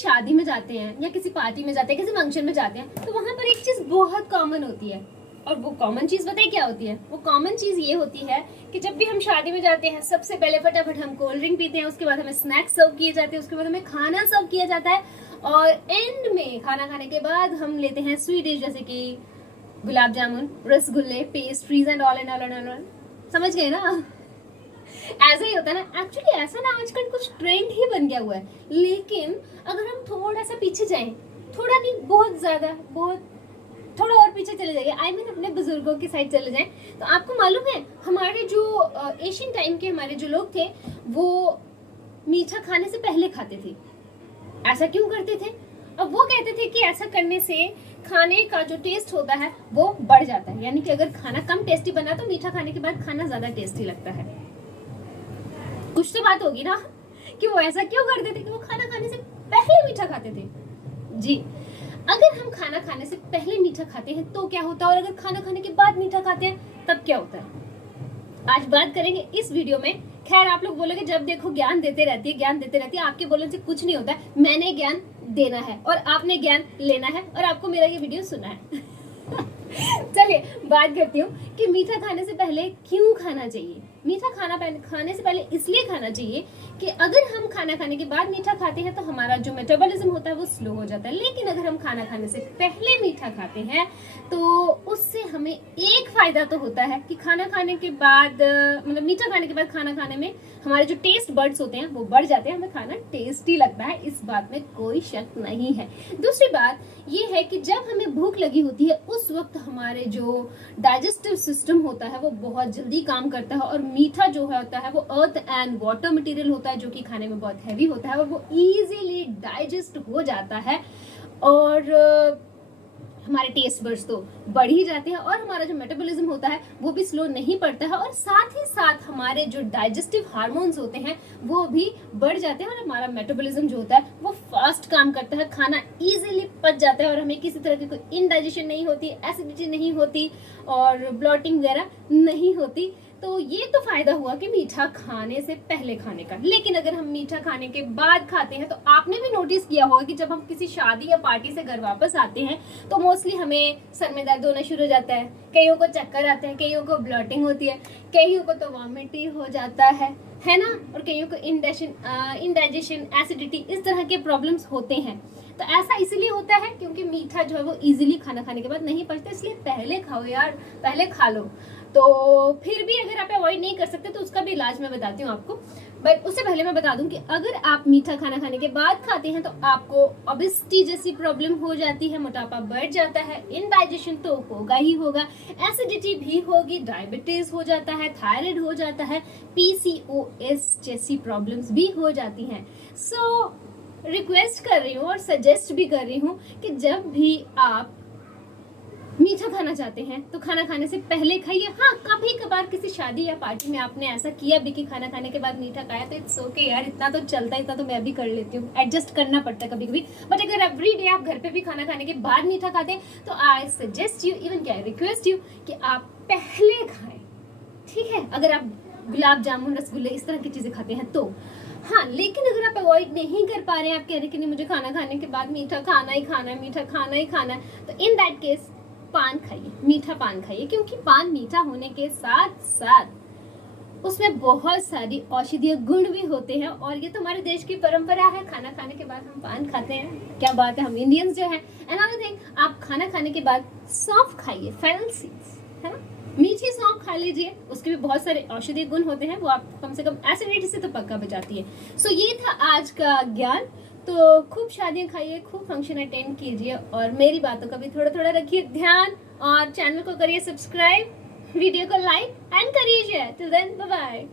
शादी में जाते हैं या किसी पार्टी में जाते हैं, किसी फंक्शन में जाते हैं, तो वहां पर एक चीज बहुत कॉमन होती है। और वो कॉमन चीज बताइए क्या होती है? वो कॉमन चीज ये होती है कि जब भी हम शादी में जाते हैं, सबसे पहले फटाफट हम कोल्ड ड्रिंक पीते हैं, उसके बाद हमें स्नैक्स सर्व किए जाते हैं, उसके बाद हमें खाना सर्व किया जाता है, और एंड में खाना खाने के बाद हम लेते हैं स्वीट डिश जैसे कि गुलाब जामुन, रसगुल्ले, pastries and all and all and all. समझ गए ना? ऐसा ही होता है ना। एक्चुअली ऐसा ना आजकल कुछ ट्रेंड ही बन गया हुआ है। लेकिन अगर हम थोड़ा सा पीछे जाएं, थोड़ा नहीं बहुत ज्यादा, बहुत थोड़ा और पीछे चले जाइए, आई मीन अपने बुजुर्गों की साइड चले जाएं, तो आपको मालूम है हमारे जो एशियन टाइम के हमारे जो लोग थे वो मीठा खाने से पहले खाते थे। ऐसा क्यों करते थे? अब वो कहते थे कि ऐसा करने से खाने का जो टेस्ट होता है वो बढ़ जाता है, यानी कि अगर खाना कम टेस्टी बना तो मीठा खाने के बाद खाना ज्यादा टेस्टी लगता है। कुछ तो बात होगी ना कि वो ऐसा क्यों करते थे कि वो खाना खाने से पहले मीठा खाते थे। जी, अगर हम खाना खाने से पहले मीठा खाते हैं तो क्या होता है, और अगर खाना खाने के बाद मीठा खाते हैं तब क्या होता है, आज बात करेंगे इस वीडियो में। खैर आप लोग बोलोगे जब देखो ज्ञान देते रहती है, ज्ञान देते रहती है, आपके बोलने से कुछ नहीं होता है। मैंने ज्ञान देना है और आपने ज्ञान लेना है, और आपको मेरा ये वीडियो सुना है। चलिए बात करती हूँ कि मीठा खाने से पहले क्यों खाना चाहिए। मीठा खाने से पहले इसलिए खाना चाहिए कि अगर हम खाना खाने के बाद मीठा खाते हैं तो हमारा जो मेटाबॉलिज्म होता है वो स्लो हो जाता है। लेकिन अगर हम खाना खाने से पहले मीठा खाते हैं तो उससे हमें एक फायदा तो होता है कि खाना खाने के बाद, मतलब मीठा खाने के बाद खाना खाने में हमारे जो टेस्ट बर्ड्स होते हैं वो बढ़ जाते हैं, हमें खाना टेस्टी लगता है, इस बात में कोई शक नहीं है। दूसरी बात ये है कि जब हमें भूख लगी होती है उस वक्त हमारे जो डाइजेस्टिव सिस्टम होता है वो बहुत जल्दी काम करता है, और मीठा जो होता है वो अर्थ एंड वाटर मटेरियल होता है जो कि खाने में बहुत हैवी होता है, और वो इजीली डाइजेस्ट हो जाता है, और हमारे टेस्ट बड्स तो बढ़ ही जाते हैं, और हमारा जो मेटाबॉलिज्म होता है वो भी स्लो नहीं पड़ता है, और साथ ही साथ हमारे जो डाइजेस्टिव हार्मोन्स होते हैं वो भी बढ़ जाते हैं, और हमारा मेटाबॉलिज्म जो होता है वो फास्ट काम करता है, खाना इजीली पच जाता है, और हमें किसी तरह की कोई इनडाइजेशन नहीं होती, एसिडिटी नहीं होती, और ब्लॉटिंग वगैरह नहीं होती। तो ये तो फायदा हुआ कि मीठा खाने से पहले खाने का। लेकिन अगर हम मीठा खाने के बाद खाते हैं तो आपने भी नोटिस किया होगा कि जब हम किसी शादी या पार्टी से घर वापस आते हैं तो मोस्टली हमें सर में दर्द होना शुरू हो जाता है, कईयों को चक्कर आते हैं, कईयों को ब्लॉटिंग होती है, कईयों को तो वॉमिट ही हो जाता है ना, और कईयों को इनडाइजेशन, एसिडिटी, इस तरह के प्रॉब्लम्स होते हैं। तो ऐसा इसलिए होता है क्योंकि मीठा जो है वो इजीली खाना खाने के बाद नहीं पचता, इसलिए पहले खाओ यार, पहले खा लो। तो फिर भी अगर आप अवॉइड नहीं कर सकते तो उसका भी इलाज मैं बताती हूँ आपको। बट उससे पहले मैं बता दूं कि अगर आप मीठा खाना खाने के बाद खाते हैं तो आपको ओबेसिटी जैसी प्रॉब्लम हो जाती है, मोटापा बढ़ जाता है, इनडाइजेशन तो होगा ही होगा, एसिडिटी भी होगी, डायबिटीज हो जाता है, थायराइड हो जाता है, पीसीओएस जैसी प्रॉब्लम्स भी हो जाती हैं। सो रिक्वेस्ट कर रही हूँ और सजेस्ट भी कर रही हूँ कि जब भी आप मीठा खाना चाहते हैं तो खाना खाने से पहले खाइए। हाँ, कभी कभार किसी शादी या पार्टी में आपने ऐसा किया भी कि खाना खाने के बाद मीठा खाया तो इट्स ओके यार, इतना तो चलता है, इतना तो मैं भी कर लेती हूँ, एडजस्ट करना पड़ता है कभी कभी। बट अगर एवरी डे आप घर पे भी खाना खाने के बाद मीठा खाते हैं तो आई सजेस्ट यू, इवन क्या रिक्वेस्ट यू कि आप पहले खाएं, ठीक है? अगर आप गुलाब जामुन, रसगुल्ले, इस तरह की चीजें खाते हैं तो हाँ। लेकिन अगर आप अवॉइड नहीं कर पा रहे हैं, आप कह रहे हैं कि नहीं मुझे खाना खाने के बाद मीठा खाना ही खाना है, मीठा खाना ही खाना है, तो इन दैट केस पान खाइए, मीठा पान खाइए, क्योंकि पान मीठा होने के साथ साथ उसमें बहुत सारी औषधीय गुण भी होते हैं, और ये तो हमारे देश की परंपरा है, खाना खाने के बाद हम पान खाते हैं। क्या बात है, हम इंडियंस जो है। अनदर थिंग, आप खाना खाने के बाद सौंफ खाइए, फेनल सीड्स, है ना, मीठी सौंफ खा लीजिए, उसके भी बहुत सारे औषधीय गुण होते हैं, वो आप कम से कम एसिडिटी से तो पक्का बचाती है। सो ये था आज का ज्ञान। तो खूब शादियां खाइए, खूब फंक्शन अटेंड कीजिए, और मेरी बातों का भी थोड़ा थोड़ा रखिए ध्यान, और चैनल को करिए सब्सक्राइब, वीडियो को लाइक एंड करिए share. Till then bye bye.